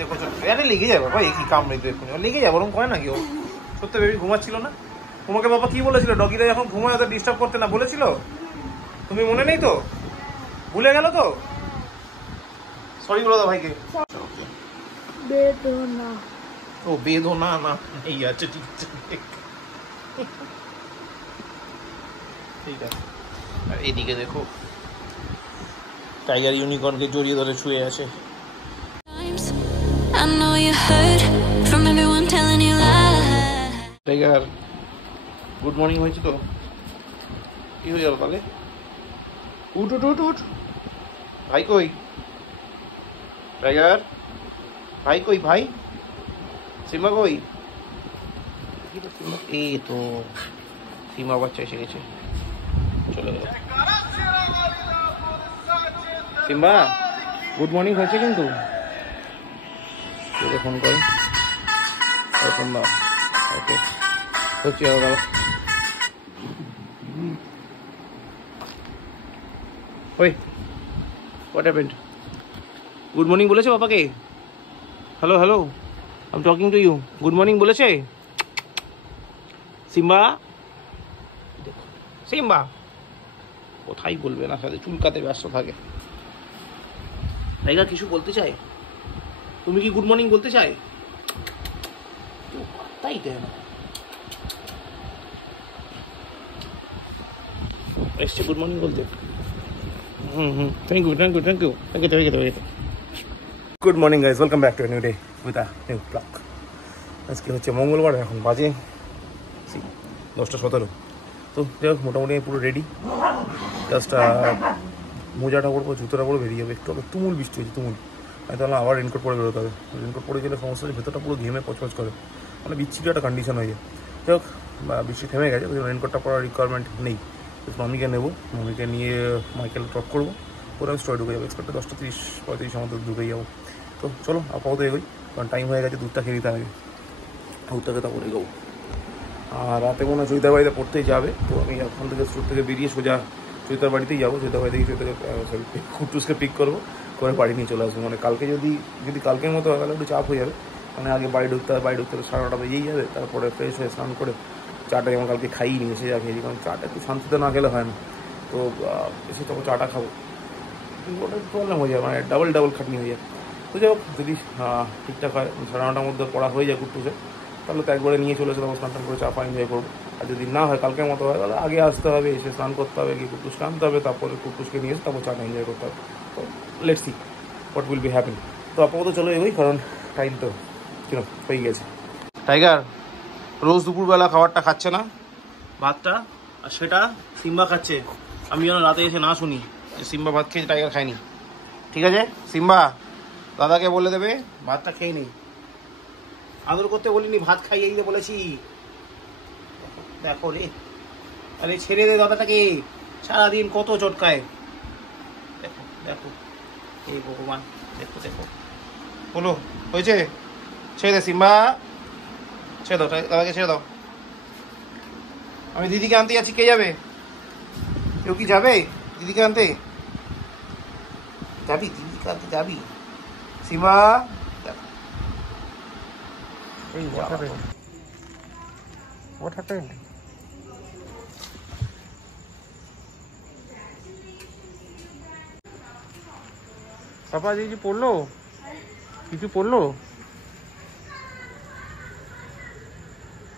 দেখো আরে লেগে যাবে বাবা, এই কি কামড়ে দেখুন লেগে যাবে, ওরকম হয় নাকি? ও সত্যি বেবি ঘুমাচ্ছিল না? তোমাকে বাবা কি বলেছিল ডগিরা যখন ঘুমায় ওদের ডিস্টার্ব করতে না বলেছিল? তুমি মনে নেই তো? ভুলে গেল তো? সরি বলো দাও ভাইকে। বেদনা। ও বেদনা না, এই আছে ঠিক আছে ঠিক আছে। আর এদিকে দেখো টাইগার ইউনিকর্নকে জড়িয়ে ধরে শুয়ে আছে। টাইগার গুড মর্নিং হয়েছে তো? কি হয়ে গেল তাহলে? উঠ উঠ উঠ উঠ। ভাই কই? টাইগার ভাই কই? ভাই সিম্বা কই? এই তো সিম্বা বাচ্চা এসে গেছে, চলে গেল। সিম্বা গুড মর্নিং হয়েছে কিন্তু। ফোন করে ফোন দাও। ওকে হচ্ছে দাদা। ওই হোয়াট হ্যাপেন্ড? গুড মর্নিং বলেছে বাবাকে? Hello hello I am talking to you. Good morning বলেছে সিম্বা? সিম্বা কোথায় বলবে না, সাথে চুলকাতে ব্যস্ত থাকে। টাইগার কিছু বলতে চাই? তুমি কি গুড মর্নিং বলতে চাই? তাই দেয় না, এসছে গুড মর্নিং বলতে। Thank you thank you thank you thank you thank you. Good morning guys, welcome back to new day with a new vlog. আজকে হচ্ছে মঙ্গলবার, এখন বাজে 10:17। তো যাই হোক মোটামুটি পুরো রেডি। জাস্ট মোজাটা পরবো, জুতোটা পরে বেরিয়ে যাবে। একটু তুমুল বৃষ্টি হয়েছে, তুমুল। আমি তাহলে আবার রেনকোট পরে বেরোতে হবে। রেনকোট পরে গেলে সমস্যা হচ্ছে, ভেতরটা পুরো ঘেমে পচপচ করে, মানে বিচ্ছিরি একটা কন্ডিশন হয়ে যায়। যাই হোক বৃষ্টি থেমে গেছে, ওই রেনকোটটা পরার রিকোয়ারমেন্ট নেই। মামিকে নেবো, মামিকে নিয়ে মাইকেল ড্রপ করবো, ওরা আমি স্টোরে ঢুকে যাবো। এক্সপেক্টে 10:30-35 আমাদের ঢুকেই যাবো। তো চলো আপাতত এগোই, কারণ টাইম হয়ে গেছে, দুধটা খেয়ে দিতে হবে। দুধটা খেতে পরে এগোবো। আর রাতে মনে হয় চৈতার বাড়িতে পড়তেই যাবে। তো আমি এখন থেকে স্টোর থেকে বেরিয়ে সোজা চৈতার বাড়িতেই যাবো। চৈতার বাড়ি থেকে কুট্টুসকে পিক করবো, করে বাড়ি নিয়ে চলে আসবো। মানে কালকে যদি কালকের মতো হয় তাহলে একটু চাপ হয়ে যাবে। মানে আগে বাড়ি ঢুকতে হবে, বাড়ি ঢুকতে 9:30 বেজেই যাবে। তারপরে ফ্রেশ হয়ে স্নান করে চাটা যেমন কালকে খাইয়ে নিয়ে এসে যা খেয়েছি, কারণ চাটা একটু শান্তিতে না খেলে হয় না। তো এসে তখন চাটা খাবো, ওটা প্রবলেম হয়ে যায়, মানে ডাবল খাটনি হয়ে যায়। তো যাই হোক যদি ঠিকঠাক হয় 9:30টার মধ্যে পড়া হয়ে যায় কুট্টুসে, তাহলে তো একবারে নিয়ে চলে যাবো, স্নান টান করে চা পা এনজয় করবো। আর যদি না হয় কালকের মতো হয় তাহলে আগে আসতে হবে, এসে স্নান করতে হবে, গিয়ে কুট্টুসকে আনতে হবে, তারপরে কুট্টুসকে নিয়ে এসে তারপর চাটা এনজয় করতে হবে। তো let's see what will be happen. তো আপাতত চলে এগোই, কারণ টাইম তো কিরকম হয়ে গেছে। টাইগার রোজ দুপুরবেলা খাবারটা খাচ্ছে না, ভাতটা, আর সেটা সিম্বা খাচ্ছে। আমি যেন রাতে এসে না শুনি যে সিম্বা ভাত খেয়েছে, টাইগার খায়নি। ঠিক আছে সিম্বা, দাদাকে বলে দেবে ভাতটা খেয়ে নেই। আদর করতে বলিনি, ভাত খাইয়ে দিতে বলেছি। দেখো রে, আরে ছেড়ে দে দাদাটাকে, সারাদিন কত চটকায়। দেখো দেখো, এই ভগবান, দেখো দেখো। বলো হয়েছে? ছেড়ে দে সিম্বা, ছেড়ে দাও, দাদাকে ছেড়ে দাও। আমি দিদিকে আনতে যাচ্ছি, কে যাবে? কেউ কি যাবে দিদিকে আনতে? যাবি দিদিকে আনতে যাবি? সিম্বা এই what happened? পাপা কিছু পড়লো? কিছু পড়লো?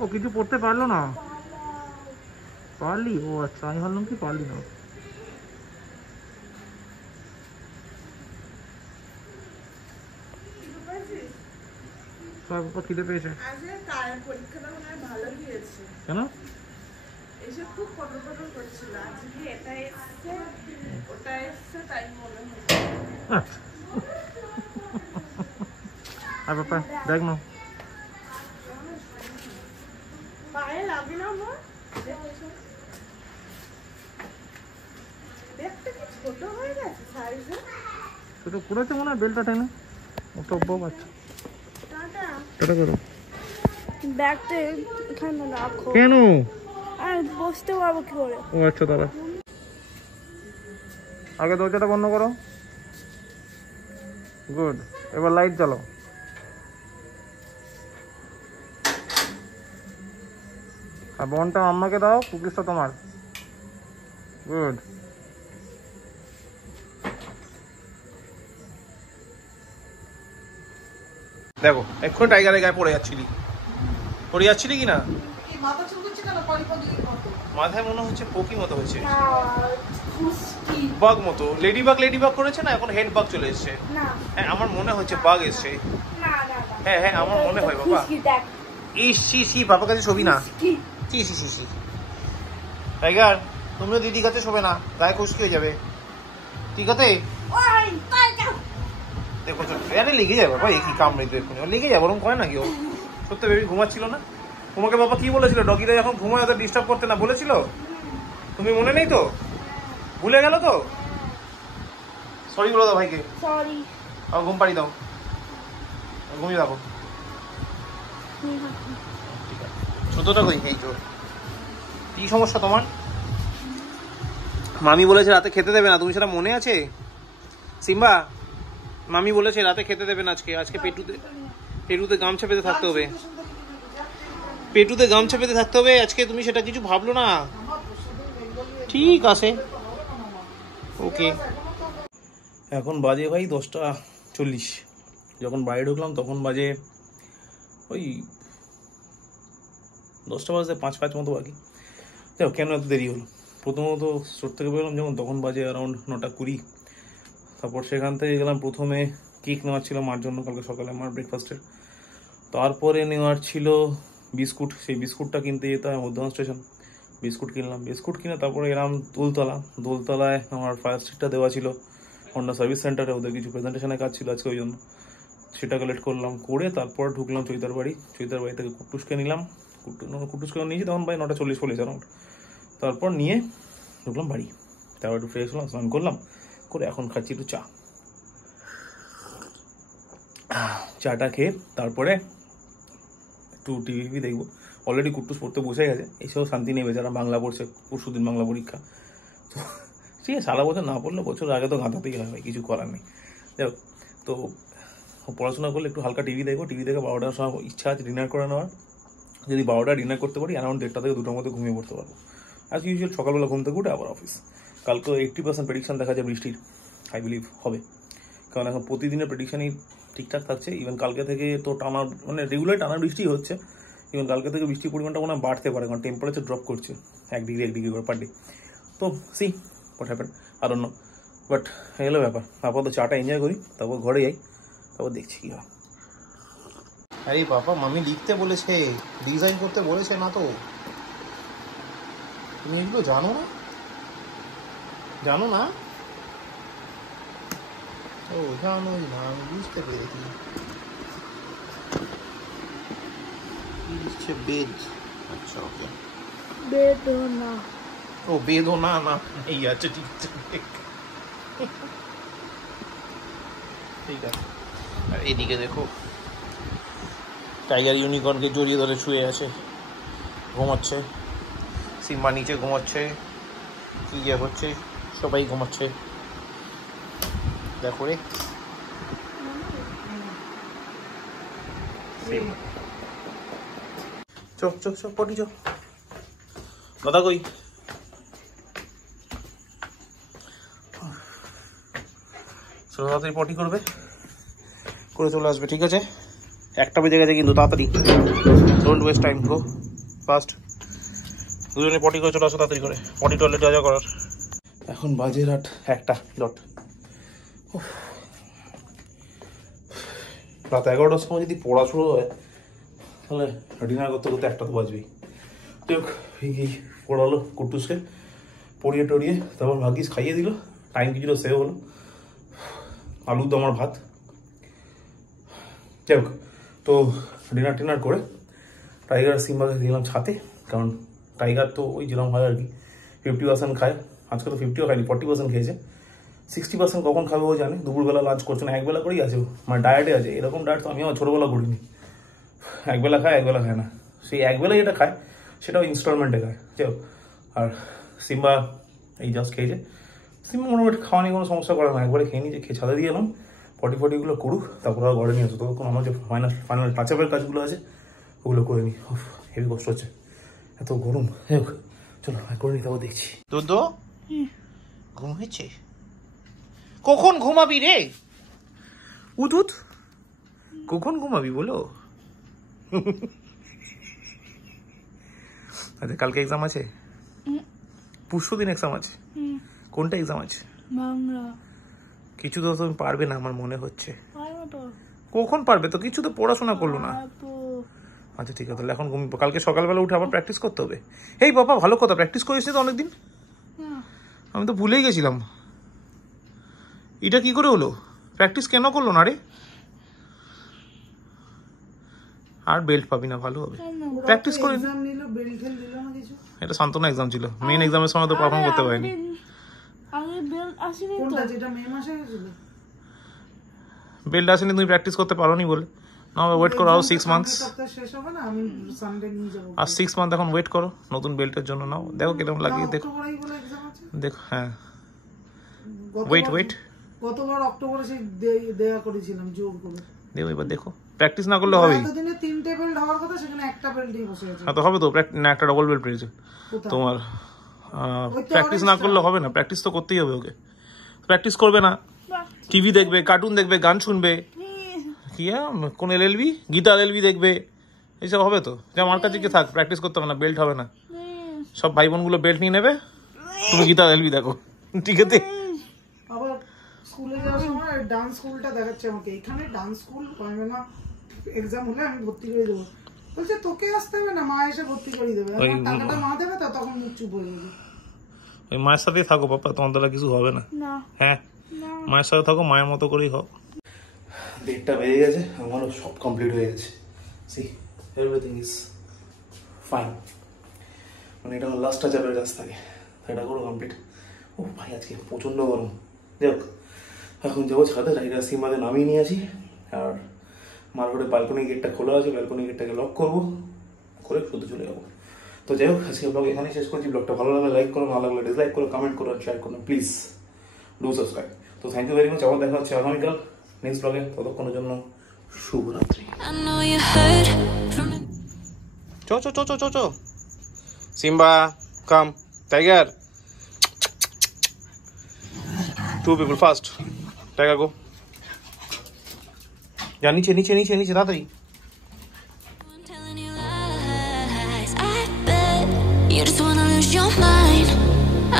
ও কিছু পড়তে পারলো না? পারলি? ও আচ্ছা, আমি ভাবলাম কি পারলি না। পাপা খিদে পেয়েছে। কেন? এসে খুব ফটো করছিল, আজকে এটা এসছে ওটা এসছে, তাই মনে হচ্ছে। আর পাপা দেখ না পায়ে লাগবে না, আমার দেখতে কি ছোট হয়ে গেছে সাইজে। ছোট পুরোতে মনে হয় বেলটা টেনে ওটা বউ আছে। টাটা করো, ব্যাগটা এখানে রাখো। কেন? আর বসতে পারবো কি করে? ও আচ্ছা দাদা, আগে দরজাটা বন্ধ করো। গুড, এবার লাইট জ্বালো। আর বনটা আম্মাকে দাও, কুকিজটা তোমার। গুড। দেখো এক্ষুনি টাইগারের গায়ে পড়ে যাচ্ছিলি কি না? মাথায় মনে হচ্ছে পকি মতো হয়েছে, বাঘ মতো। লেডিবাগ করেছে না, এখন হেড বাগ চলে এসছে। হ্যাঁ আমার মনে হচ্ছে বাঘ এসছে। হ্যাঁ হ্যাঁ আমার মনে হয় বাবা। ইসি বাবার কাছে ছবি না। সি টাইগার তুমিও দিদি কাছে শোবে না, গায়ে খুশকি হয়ে যাবে, ঠিক আছে? দেখো আরে লেগে যাবে বাবা, কি কামড়ে তো এক্ষুনি লেগে যাবে, ওরকম করে নাকি? ও সত্যি বেবি ঘুমাচ্ছিল না? তোমাকে বাবা কি বলেছিল ডগিরা যখন ঘুমায় ওদের ডিস্টার্ব করতে না বলেছিল? তুমি মনে নেই তো? ভুলে গেল তো? সরি বলে দাও ভাইকে। সরি। আর ঘুম পাড়ি দাও, ঘুমিয়ে রাখো। ঠিক আছে ছোটটা কই? এই তো কি সমস্যা তোমার? মামি বলেছে রাতে খেতে দেবে না, তুমি সেটা মনে আছে? সিম্বা মামি বলেছে রাতে খেতে দেবে না আজকে পেটুতে গামছা পেতে থাকতে হবে, পেটুতে গামছা পেতে থাকতে হবে আজকে। তুমি সেটা কিছু ভাবলো না? ঠিক আছে ওকে। এখন বাজে ভাই 10:40। যখন বাইরে ঢুকলাম তখন বাজে ওই 10টা বাজে 5 মতো বাকি। দেখো কেন এত দেরি হলো? প্রথমত স্টোর থেকে বেরোলাম যখন তখন বাজে অ্যারাউন্ড 9:20। তারপর সেখান থেকে গেলাম, প্রথমে কেক নেওয়ার ছিল মার জন্য কালকে সকালে মার ব্রেকফাস্টের। তারপরে নেওয়ার ছিল বিস্কুট, সেই বিস্কুটটা কিনতে যেতে হয় মধ্যমান স্টেশন। বিস্কুট কিনলাম, বিস্কুট কিনে তারপরে এলাম দোলতলায় আমার ফায়ার স্টিকটা দেওয়া ছিল হন্ডা সার্ভিস সেন্টারে, ওদের কিছু প্রেজেন্টেশনের কাজ ছিল আজকে, ওই জন্য সেটা কালেক্ট করলাম, করে তারপর ঢুকলাম চৈতার বাড়ি থেকে কুটুসকে নিলাম। কুটুসকে নিয়েছি তখন ভাই 9:40 চলেছে অ্যারাউন্ড। তারপর নিয়ে ঢুকলাম বাড়ি, তারপর একটু ফ্রেশ হলাম, স্নান করলাম, করে এখন খাচ্ছি একটু চাটা খেয়ে তারপরে একটু টিভি দেখবো। অলরেডি কুটুস পড়তে বসে গেছে, এইসব শান্তি নেবে যারা বাংলা পড়ছে, পরশুদিন বাংলা পরীক্ষা। তো ঠিক আছে, সারা বছর না পড়লে বছর আগে তো গাঁথাতেই হয়, কিছু করার নেই। যাই তো পড়াশোনা করলে একটু হালকা টিভি দেখবো, টিভি দেখে 12টার সময় ইচ্ছা আছে ডিনার করে নেওয়ার। যদি 12টা ডিনার করতে পারি অ্যারাউন্ড 1টা থেকে 2টার মধ্যে ঘুমিয়ে পড়তে পারবো। আজ ইউজুয়াল সকালবেলা ঘুম থেকে উঠে আবার অফিস। কালকে 80% প্রেডিকশন দেখা যায় বৃষ্টির, আই বিলিভ হবে, কারণ এখন প্রতিদিনের প্রেডিকশনই ঠিকঠাক থাকছে। ইভেন কালকে থেকে তো টানা মানে রেগুলার টানা বৃষ্টি হচ্ছে, ইভেন কালকে থেকে বৃষ্টির পরিমাণটা মনে হয় বাড়তে পারে, কারণ টেম্পারেচার ড্রপ করছে 1 ডিগ্রি করে পার ডে। তো see what happen I don't know, but এগুলো ব্যাপার। আপাতত চাটা এনজয় করি, তারপর ঘরে যাই, তারপর দেখছি কী হয়। আরে বাবা মামি লিখতে বলেছে, ডিজাইন করতে বলেছে না তো? তুমি এগুলো জানো না? ও জানোই না, আমি বুঝতে পেরেছি। কি লিখছে? বেদ। আচ্ছা ওকে, বেদনা। ও বেদনা না, এই আছে, ঠিক আছে ঠিক আছে। আর এদিকে দেখো টাইগার ইউনিকর্নকে জড়িয়ে ধরে শুয়ে আছে, ঘুমাচ্ছে। সিম্বা নিচে ঘুমাচ্ছে, কি যে হচ্ছে সবাই ঘুমাচ্ছে। দেখো রে চো পটি চো। দাদা কই? তাড়াতাড়ি পটি করবে, করে চলে আসবে, ঠিক আছে? 1টা বেজে গেছে কিন্তু, তাড়াতাড়ি, don't waste time, go fast. দুজনে পটি করে চলে আসো তাড়াতাড়ি করে, পটি টয়লেট যা যা করার। এখন বাজে রাত 1:00 রাত 11টার সময় যদি পড়া শুরু হয় তাহলে ডিনার করতে করতে 1টা তো বাজবেই। যাই হোক এই পড়ালো কুটুসকে, পড়িয়ে টড়িয়ে তারপর ভাগ্যিস খাইয়ে দিল, টাইম কিছুটা সেভ হলো। আলুর দম আর ভাত। যাই হোক তো ডিনার করে টাইগার সিম্বাকে দিলাম ছাতে, কারণ টাইগার তো ওই যেরকম হয় আর কি, 50% খায়। আজকে তো 50ও খায়নি, 40% খেয়েছে। 60% কখন খাবে ও জানে। দুপুরবেলা লাঞ্চ করছে না, একবেলা করেই আছে, মানে ডায়েটে আছে। এরকম ডায়েট তো আমি আমার ছোটোবেলা করিনি, একবেলা খায় না। সেই একবেলা যেটা খায় সেটাও ইনস্টলমেন্টে খায়। যাই হোক, আর সিম্বা এই জাস্ট খেয়েছে। সিম্বা মোটামুটি খাওয়া নিয়ে কোনো সমস্যা করে না, একবারে খেয়ে নিয়েছে, খেয়ে ছাদে দিয়ে এলাম, পটিগুলো করুক, তারপর আর ঘরে নিয়ে আসো। ততক্ষণ আমার যে ফাইনাল টাচ আপের কাজগুলো আছে ওগুলো করে নিই। হেভি কষ্ট হচ্ছে, এত গরম। চলো করে নিতে হবে, দেখছি। দুধু ঘুম হয়েছে? কখন ঘুমাবি রে উদুত? কখন ঘুমাবি বলো? আচ্ছা, কালকে এক্সাম আছে? পরশু দিন এক্সাম আছে? কোনটা এক্সাম আছে? বাংলা। কিছু তো তুমি পারবে না আমার মনে হচ্ছে। কখন পারবে? তো কিছু তো পড়াশোনা করলো না। আচ্ছা ঠিক আছে, তাহলে এখন ঘুমিয়ে। কালকে সকালবেলা উঠে আবার প্র্যাকটিস করতে হবে। এই বাবা, ভালো কথা, প্র্যাকটিস করিস তো অনেকদিন? আমি তো ভুলেই গেছিলাম। এটা কি করে হলো? প্র্যাকটিস কেন করলো না রে? আর বেল্ট পাবি না, ভালো হবে। প্র্যাকটিস করে এটা সান্তনা এক্সাম ছিল, মেইন এক্সামের সময় তো পারফর্ম করতে পারিনি। বেল্ট আসেনি, তুমি প্র্যাকটিস করতে পারোনি বলে। না, ওয়েট করো আরো 6 মান্থস। আর 6 মান্থ এখন ওয়েট করো নতুন বেল্টের জন্য। নাও, দেখো কিরকম লাগিয়ে দেখো। দেখো, হ্যাঁ, ওয়েট গতবার অক্টোবরে সেই দেয়া করেছিলাম জোর করে। দেখো এবার, দেখো প্র্যাকটিস না করলে হবেই। এতদিনে 3টে বেল্ট হওয়ার কথা, সেখানে একটা বেল্টই বসে আছে। হ্যাঁ তো হবে তো, না একটা ডবল বেল্ট পেয়েছে তোমার। প্র্যাকটিস না করলে হবে না, প্র্যাকটিস তো করতেই হবে ওকে। প্র্যাকটিস করবে না, টিভি দেখবে, কার্টুন দেখবে, গান শুনবে, কি কোন এলএলবি, গীতা এলএলবি দেখবে, এইসব হবে তো। যে আমার কাছে কি থাক, প্র্যাকটিস করতে হবে না, বেল্ট হবে না। সব ভাই বোনগুলো বেল্ট নিয়ে নেবে, তুমি গীতা এলএলবি দেখো, ঠিক আছে? আবার স্কুলে যাওয়ার সময় ডান্স স্কুলটা দেখাচ্ছে আমাকে, এখানে ডান্স স্কুল পাবে না, এক্সাম হলে আমি ভর্তি করে দেবো। বলছে তোকে আসতে হবে না, মা এসে ভর্তি করে দেবে। টাকাটা মা দেবে, তো তখন মুখ চুপ হয়ে যাবে। ওই মায়ের সাথেই থাকো বাবা, তোমার দ্বারা কিছু হবে না। হ্যাঁ, মায়ের সাথে থাকো, মায়ের মতো করেই হোক। 1:30 বেজে গেছে, আমারও সব কমপ্লিট হয়ে গেছে। C everything is fine. মানে এটা আমার লাস্ট টাচআপের কাজ থাকে, এটা করো কমপ্লিট। ও ভাই, আজকে প্রচণ্ড গরম। যাক, এখন যাবো ছাদে, রাইডার সিমাতে নামিয়ে নিয়ে আসি। আর মার ঘরে ব্যালকনি গেটটা খোলা আছে, ব্যালকনি গেটটাকে লক করবো করে শুধু চলে যাবো। তো যাই হোক, আজকে ব্লগ এখানেই শেষ করছি। ব্লগটা ভালো লাগলে লাইক করো, ভালো লাগলে ডিসলাইক করো, কমেন্ট করো, শেয়ার করো, প্লিজ ডু সাবস্ক্রাইব। তো থ্যাংক ইউ ভেরি মাচ। আবার দেখা হচ্ছে আগামীকাল নেক্সট ব্লগে। ততক্ষণের জন্য শুভরাত্রি। চো সিম্বা, কাম, টাইগার, 2 people ফাস্ট। টাইগার গো, যা নিচে নিচে নিচে নিচে তাড়াতাড়ি। You just wanna lose your mind.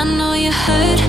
I know you hurt.